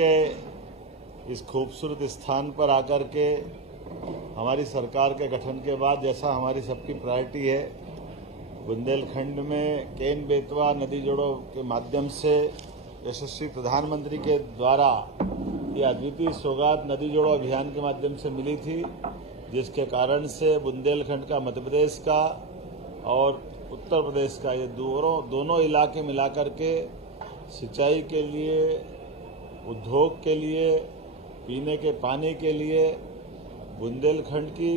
के इस खूबसूरत स्थान पर आकर के हमारी सरकार के गठन के बाद जैसा हमारी सबकी प्रायोरिटी है, बुंदेलखंड में केन बेतवा नदी जोड़ों के माध्यम से यशस्वी प्रधानमंत्री के द्वारा ये अद्वितीय सौगात नदी जोड़ो अभियान के माध्यम से मिली थी, जिसके कारण से बुंदेलखंड का, मध्य प्रदेश का और उत्तर प्रदेश का ये दोनों इलाके मिलाकर के सिंचाई के लिए, उद्योग के लिए, पीने के पानी के लिए बुंदेलखंड की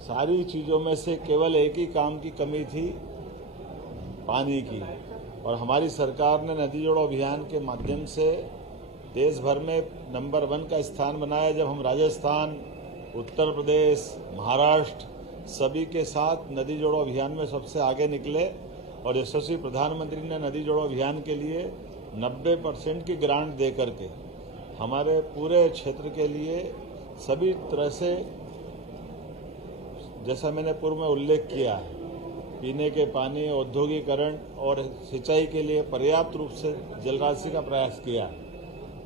सारी चीज़ों में से केवल एक ही काम की कमी थी, पानी की। और हमारी सरकार ने नदी जोड़ो अभियान के माध्यम से देश भर में नंबर 1 का स्थान बनाया। जब हम राजस्थान, उत्तर प्रदेश, महाराष्ट्र सभी के साथ नदी जोड़ो अभियान में सबसे आगे निकले और यशस्वी प्रधानमंत्री ने नदी जोड़ो अभियान के लिए 90% की ग्रांट दे करके हमारे पूरे क्षेत्र के लिए सभी तरह से, जैसा मैंने पूर्व में उल्लेख किया है, पीने के पानी, औद्योगिकरण और सिंचाई के लिए पर्याप्त रूप से जल राशि का प्रयास किया।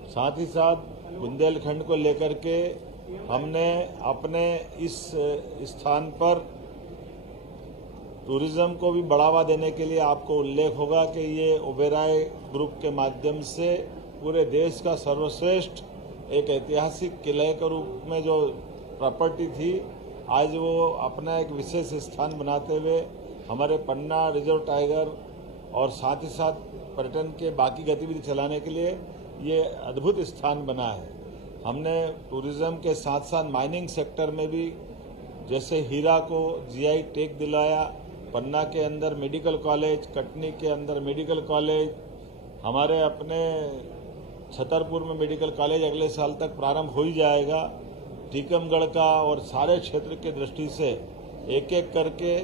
साथ ही साथ बुंदेलखंड को लेकर के हमने अपने इस स्थान पर टूरिज्म को भी बढ़ावा देने के लिए, आपको उल्लेख होगा कि ये ओबेरॉय ग्रुप के माध्यम से पूरे देश का सर्वश्रेष्ठ एक ऐतिहासिक किले के रूप में जो प्रॉपर्टी थी, आज वो अपना एक विशेष स्थान बनाते हुए हमारे पन्ना रिजर्व टाइगर और साथ ही साथ पर्यटन के बाकी गतिविधि चलाने के लिए ये अद्भुत स्थान बना है। हमने टूरिज्म के साथ साथ माइनिंग सेक्टर में भी, जैसे हीरा को जीआई टैग दिलाया, पन्ना के अंदर मेडिकल कॉलेज, कटनी के अंदर मेडिकल कॉलेज, हमारे अपने छतरपुर में मेडिकल कॉलेज अगले साल तक प्रारंभ हो ही जाएगा। टीकमगढ़ का और सारे क्षेत्र की दृष्टि से एक एक करके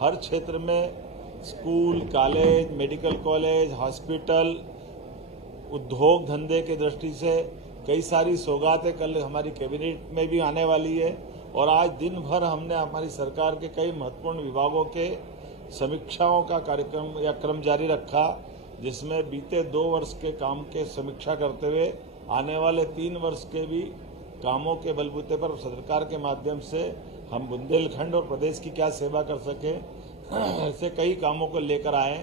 हर क्षेत्र में school, college, medical college, hospital, उद्योग धंधे की दृष्टि से कई सारी सौगातें कल हमारी कैबिनेट में भी आने वाली है। और आज दिन भर हमने हमारी सरकार के कई महत्वपूर्ण विभागों के समीक्षाओं का कार्यक्रम या क्रम जारी रखा, जिसमें बीते 2 वर्ष के काम के समीक्षा करते हुए आने वाले 3 वर्ष के भी कामों के बलबूते पर सरकार के माध्यम से हम बुंदेलखंड और प्रदेश की क्या सेवा कर सके, ऐसे कई कामों को लेकर आए।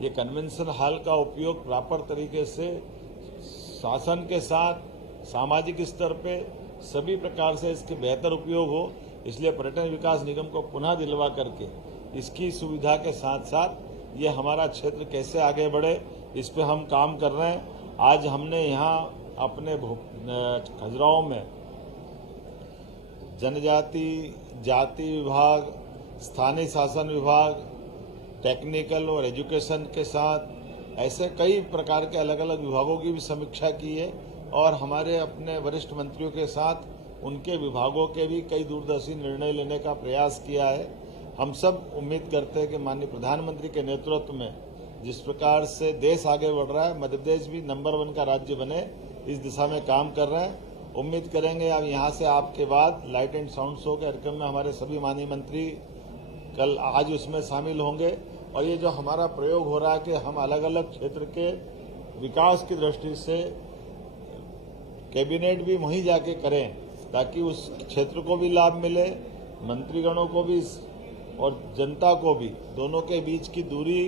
ये कन्वेंशन हॉल का उपयोग प्रॉपर तरीके से शासन के साथ सामाजिक स्तर पे सभी प्रकार से इसके बेहतर उपयोग हो, इसलिए पर्यटन विकास निगम को पुनः दिलवा करके इसकी सुविधा के साथ साथ ये हमारा क्षेत्र कैसे आगे बढ़े, इस पे हम काम कर रहे हैं। आज हमने यहाँ अपने खजुराहो में जनजाति जाति विभाग, स्थानीय शासन विभाग, टेक्निकल और एजुकेशन के साथ ऐसे कई प्रकार के अलग अलग विभागों की भी समीक्षा की है और हमारे अपने वरिष्ठ मंत्रियों के साथ उनके विभागों के भी कई दूरदर्शी निर्णय लेने का प्रयास किया है। हम सब उम्मीद करते हैं कि माननीय प्रधानमंत्री के नेतृत्व में जिस प्रकार से देश आगे बढ़ रहा है, मध्य प्रदेश भी नंबर 1 का राज्य बने, इस दिशा में काम कर रहे हैं। उम्मीद करेंगे अब यहाँ से आपके बाद लाइट एंड साउंड शो के कार्यक्रम में हमारे सभी माननीय मंत्री कल आज उसमें शामिल होंगे। और ये जो हमारा प्रयोग हो रहा है कि हम अलग अलग क्षेत्र के विकास की दृष्टि से कैबिनेट भी वहीं जाके करें, ताकि उस क्षेत्र को भी लाभ मिले, मंत्रीगणों को भी और जनता को भी, दोनों के बीच की दूरी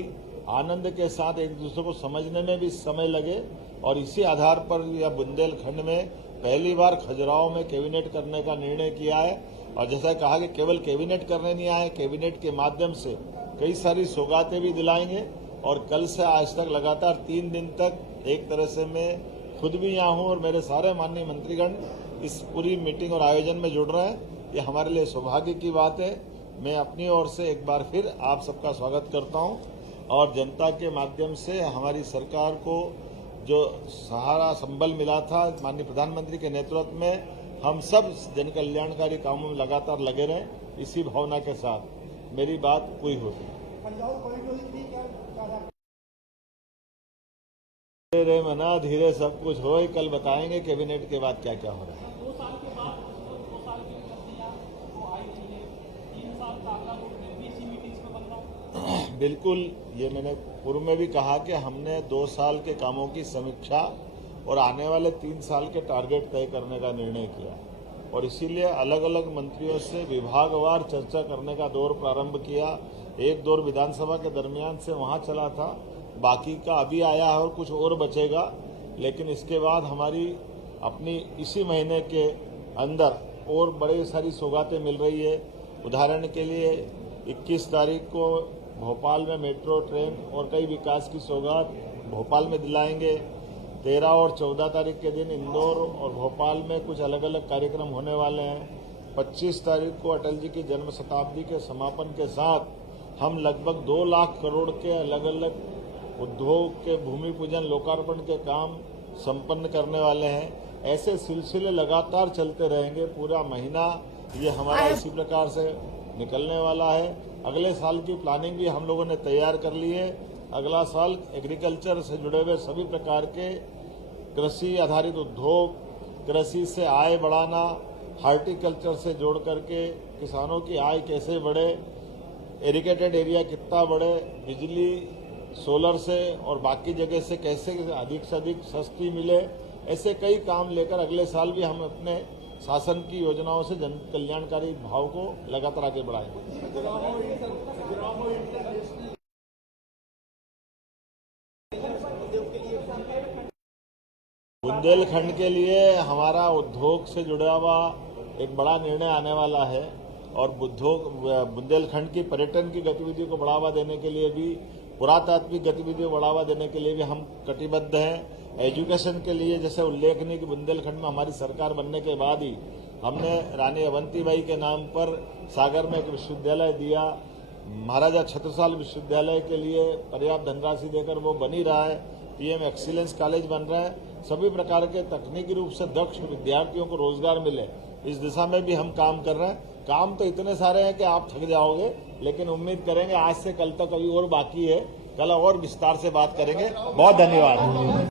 आनंद के साथ एक दूसरे को समझने में भी समय लगे। और इसी आधार पर यह बुंदेलखंड में पहली बार खजुराहो में कैबिनेट करने का निर्णय किया है। और जैसा कहा कि केवल कैबिनेट करने नहीं आए, कैबिनेट के माध्यम से कई सारी सौगातें भी दिलाएंगे। और कल से आज तक लगातार 3 दिन तक एक तरह से मैं खुद भी यहाँ हूँ और मेरे सारे माननीय मंत्रीगण इस पूरी मीटिंग और आयोजन में जुड़ रहे हैं। ये हमारे लिए सौभाग्य की बात है। मैं अपनी ओर से एक बार फिर आप सबका स्वागत करता हूँ और जनता के माध्यम से हमारी सरकार को जो सहारा संबल मिला था माननीय प्रधानमंत्री के नेतृत्व में, हम सब जन कल्याणकारी कामों में लगातार लगे रहें, इसी भावना के साथ मेरी बात पूरी होती है। मना धीरे सब कुछ हो, कल बताएंगे कैबिनेट के बाद क्या क्या हो रहा है। 2 साल के बाद 2 साल की उपलब्धियां वो आई थी, 3 साल का अगला रूट भी इसी मीटिंग्स में बन रहा है। बिल्कुल, ये मैंने पूर्व में भी कहा कि हमने 2 साल के कामों की समीक्षा और आने वाले 3 साल के टारगेट तय करने का निर्णय किया और इसीलिए अलग अलग मंत्रियों से विभागवार चर्चा करने का दौर प्रारंभ किया। एक दौर विधानसभा के दरमियान से वहां चला था, बाकी का अभी आया है और कुछ और बचेगा, लेकिन इसके बाद हमारी अपनी इसी महीने के अंदर और बड़ी सारी सौगातें मिल रही है। उदाहरण के लिए 21 तारीख को भोपाल में मेट्रो ट्रेन और कई विकास की सौगात भोपाल में दिलाएंगे। 13 और 14 तारीख के दिन इंदौर और भोपाल में कुछ अलग अलग कार्यक्रम होने वाले हैं। 25 तारीख को अटल जी की जन्म शताब्दी के समापन के साथ हम लगभग 2 लाख करोड़ के अलग अलग उद्योग के भूमि पूजन लोकार्पण के काम संपन्न करने वाले हैं। ऐसे सिलसिले लगातार चलते रहेंगे। पूरा महीना ये हमारा इसी प्रकार से निकलने वाला है। अगले साल की प्लानिंग भी हम लोगों ने तैयार कर ली है। अगला साल एग्रीकल्चर से जुड़े हुए सभी प्रकार के कृषि आधारित उद्योग, कृषि से आय बढ़ाना, हार्टिकल्चर से जोड़ करके किसानों की आय कैसे बढ़े, इरिगेटेड एरिया कितना बढ़े, बिजली सोलर से और बाकी जगह से कैसे अधिक से अधिक सस्ती मिले, ऐसे कई काम लेकर अगले साल भी हम अपने शासन की योजनाओं से जन कल्याणकारी भाव को लगातार आगे बढ़ाएंगे। बुंदेलखंड के लिए हमारा उद्योग से जुड़ा हुआ एक बड़ा निर्णय आने वाला है और बुंदेलखंड की पर्यटन की गतिविधियों को बढ़ावा देने के लिए भी, पुरातात्विक गतिविधियों को बढ़ावा देने के लिए भी हम कटिबद्ध हैं। एजुकेशन के लिए जैसे उल्लेखनीय कि बुंदेलखंड में हमारी सरकार बनने के बाद ही हमने रानी अवंतीबाई के नाम पर सागर में एक विश्वविद्यालय दिया। महाराजा छत्रसाल विश्वविद्यालय के लिए पर्याप्त धनराशि देकर वो बन ही रहा है। पीएम एक्सीलेंस कॉलेज बन रहा है। सभी प्रकार के तकनीकी रूप से दक्ष विद्यार्थियों को रोजगार मिले, इस दिशा में भी हम काम कर रहे हैं। काम तो इतने सारे हैं कि आप थक जाओगे, लेकिन उम्मीद करेंगे आज से कल तक अभी और बाकी है। कल और विस्तार से बात करेंगे। बहुत धन्यवाद।